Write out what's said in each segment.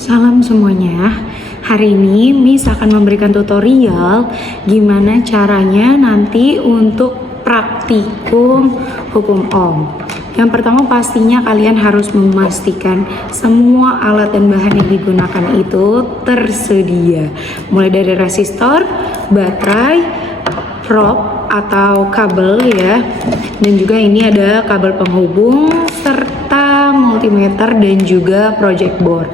Salam semuanya. Hari ini Miss akan memberikan tutorial gimana caranya nanti untuk praktikum hukum Ohm. Yang pertama pastinya kalian harus memastikan semua alat dan bahan yang digunakan itu tersedia. Mulai dari resistor, baterai, prop atau kabel ya. Dan juga ini ada kabel penghubung serta multimeter dan juga project board.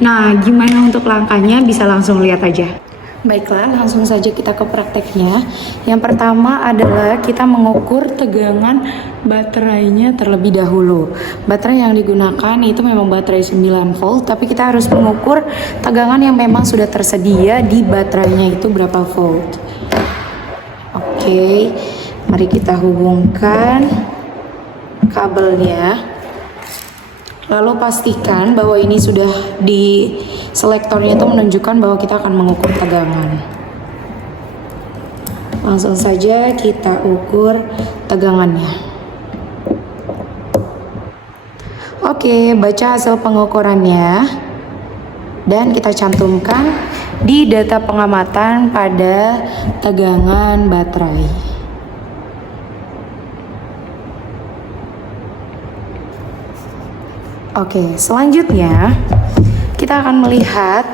Nah, gimana untuk langkahnya? Bisa langsung lihat aja. Baiklah, langsung saja kita ke prakteknya. Yang pertama adalah kita mengukur tegangan baterainya terlebih dahulu. Baterai yang digunakan itu memang baterai 9 volt, tapi kita harus mengukur tegangan yang memang sudah tersedia di baterainya itu berapa volt. Oke, mari kita hubungkan kabelnya. Lalu pastikan bahwa ini sudah di selektornya itu menunjukkan bahwa kita akan mengukur tegangan. Langsung saja kita ukur tegangannya. Oke, baca hasil pengukurannya dan kita cantumkan di data pengamatan pada tegangan baterai. Oke, selanjutnya kita akan melihat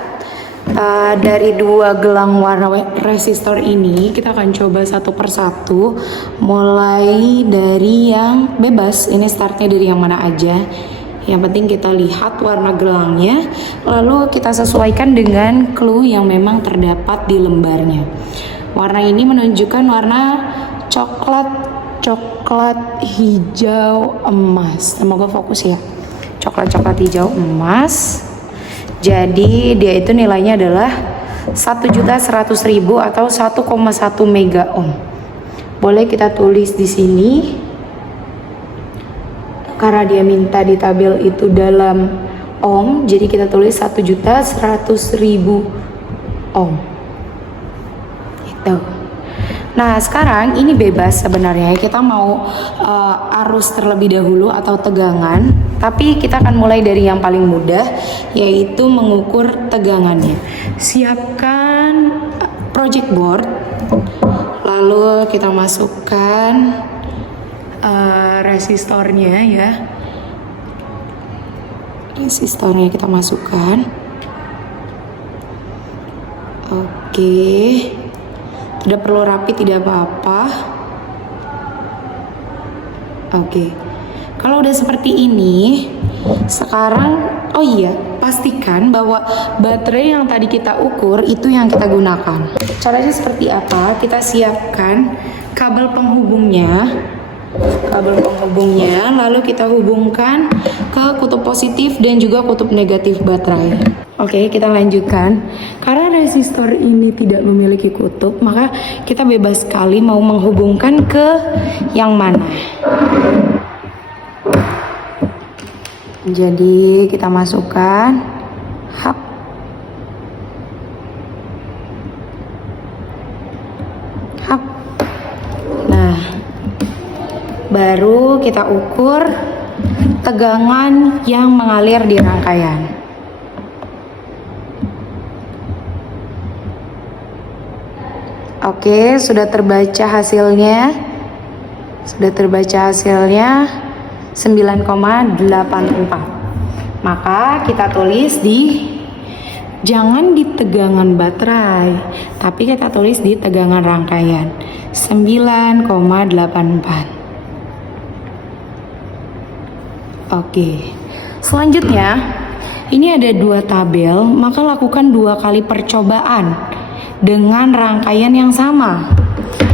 dari dua gelang warna resistor ini. Kita akan coba satu persatu, mulai dari yang bebas. Ini startnya dari yang mana aja. Yang penting kita lihat warna gelangnya, lalu kita sesuaikan dengan clue yang memang terdapat di lembarnya. Warna ini menunjukkan warna coklat hijau emas. Semoga fokus ya. Coklat hijau emas. Jadi dia itu nilainya adalah 1.100.000 atau 1,1 mega ohm. Boleh kita tulis di sini karena dia minta di tabel itu dalam ohm, jadi kita tulis 1.100.000 ohm. Itu. Nah, sekarang ini bebas sebenarnya. Kita mau arus terlebih dahulu atau tegangan, tapi kita akan mulai dari yang paling mudah, yaitu mengukur tegangannya. Siapkan project board, lalu kita masukkan resistornya ya. Resistornya kita masukkan. Oke. Tidak perlu rapi, tidak apa-apa. Oke. Kalau udah seperti ini, sekarang pastikan bahwa baterai yang tadi kita ukur itu yang kita gunakan. Caranya seperti apa? Kita siapkan kabel penghubungnya. Lalu kita hubungkan ke kutub positif dan juga kutub negatif baterai. Oke, kita lanjutkan. Karena resistor ini tidak memiliki kutub, maka kita bebas sekali mau menghubungkan ke yang mana. Jadi kita masukkan hub. Nah, baru kita ukur tegangan yang mengalir di rangkaian. Oke, sudah terbaca hasilnya. 9,84. Maka kita tulis jangan di tegangan baterai, tapi kita tulis di tegangan rangkaian 9,84. Oke. Selanjutnya, ini ada dua tabel, maka lakukan 2 kali percobaan dengan rangkaian yang sama.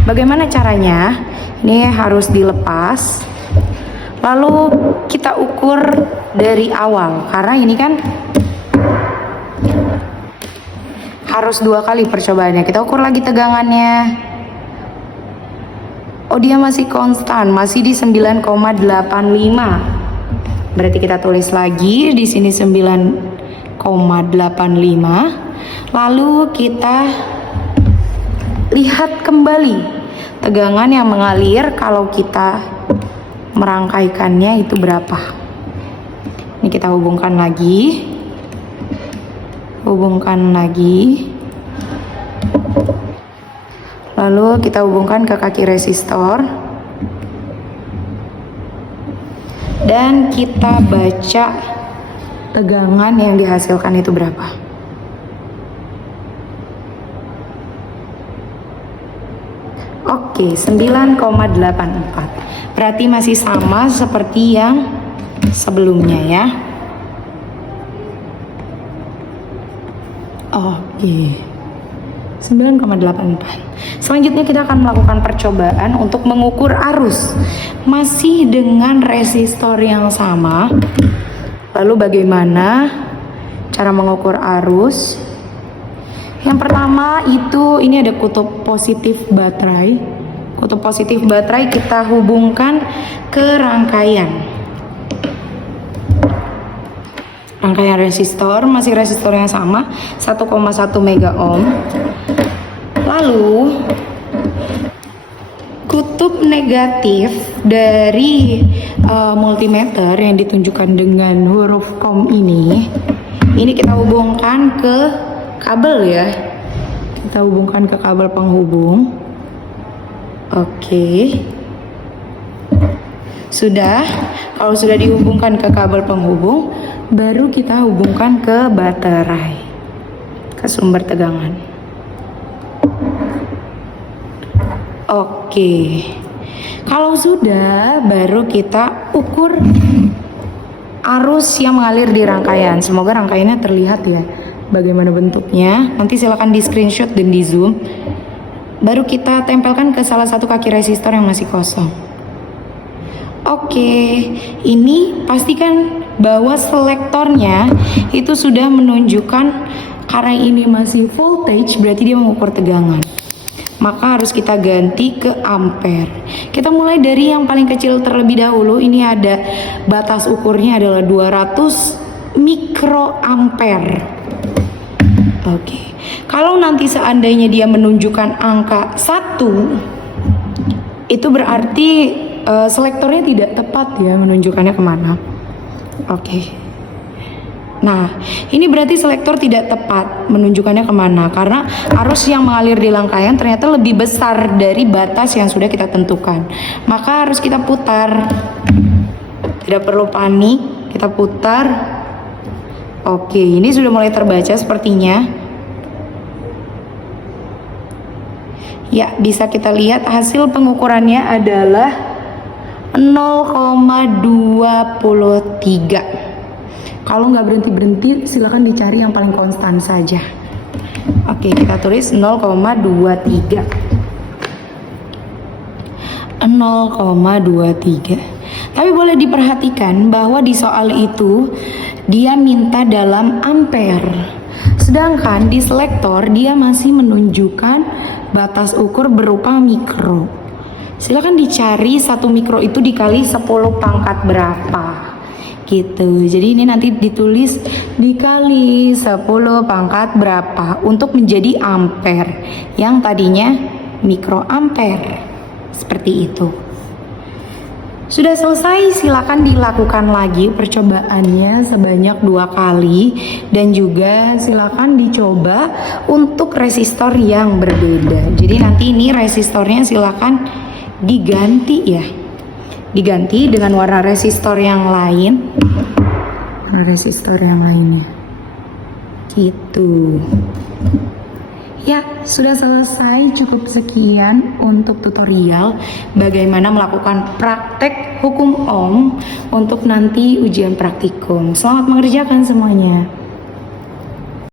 Bagaimana caranya? Ini harus dilepas, lalu kita ukur dari awal, karena ini kan harus 2 kali percobaannya. Kita ukur lagi tegangannya. Oh, dia masih konstan, masih di 9,85. Berarti kita tulis lagi di sini 9,85. Lalu kita lihat kembali tegangan yang mengalir kalau kita merangkaikannya itu berapa. Ini kita hubungkan lagi. hubungkan lagi. Lalu kita hubungkan ke kaki resistor. Dan kita baca tegangan yang dihasilkan itu berapa. Oke, 9,84. Berarti masih sama seperti yang sebelumnya ya. Oke, 9,84. Selanjutnya kita akan melakukan percobaan untuk mengukur arus. Masih dengan resistor yang sama. Lalu bagaimana cara mengukur arus? Yang pertama itu ini ada kutub positif baterai. Kutub positif baterai kita hubungkan ke rangkaian. Rangkaian resistor, masih resistor yang sama, 1,1 mega ohm. Lalu kutub negatif dari multimeter yang ditunjukkan dengan huruf kom ini kita hubungkan ke kabel ya. Kita hubungkan ke kabel penghubung. Oke. Sudah. Kalau sudah dihubungkan ke kabel penghubung, baru kita hubungkan ke baterai, ke sumber tegangan. Oke. Kalau sudah, baru kita ukur arus yang mengalir di rangkaian. Semoga rangkaiannya terlihat ya, bagaimana bentuknya. Nanti silakan di screenshot dan di zoom. Baru kita tempelkan ke salah satu kaki resistor yang masih kosong. Oke, ini pastikan bahwa selektornya itu sudah menunjukkan, karena ini masih voltage berarti dia mengukur tegangan. Maka harus kita ganti ke ampere. Kita mulai dari yang paling kecil terlebih dahulu. Ini ada batas ukurnya adalah 200 mikroampere. Oke. Kalau nanti seandainya dia menunjukkan angka 1, itu berarti selektornya tidak tepat ya, menunjukkannya kemana. Oke. Nah, ini berarti selektor tidak tepat menunjukkannya kemana, karena arus yang mengalir di rangkaian ternyata lebih besar dari batas yang sudah kita tentukan. Maka harus kita putar. Tidak perlu panik, kita putar. Oke, ini sudah mulai terbaca sepertinya. Ya, bisa kita lihat hasil pengukurannya adalah 0,23. Kalau nggak berhenti-berhenti, silakan dicari yang paling konstan saja. Oke, kita tulis 0,23. 0,23. Tapi boleh diperhatikan bahwa di soal itu dia minta dalam ampere. Sedangkan di selektor dia masih menunjukkan batas ukur berupa mikro. Silakan dicari 1 mikro itu dikali 10 pangkat berapa gitu. Jadi ini nanti ditulis dikali 10 pangkat berapa untuk menjadi ampere yang tadinya mikroampere. Seperti itu. Sudah selesai, silakan dilakukan lagi percobaannya sebanyak 2 kali, dan juga silakan dicoba untuk resistor yang berbeda. Jadi nanti ini resistornya silakan diganti ya, diganti dengan warna resistor yang lain, warna resistor yang lainnya gitu. Ya, sudah selesai. Cukup sekian untuk tutorial bagaimana melakukan praktek hukum ohm untuk nanti ujian praktikum. Selamat mengerjakan semuanya.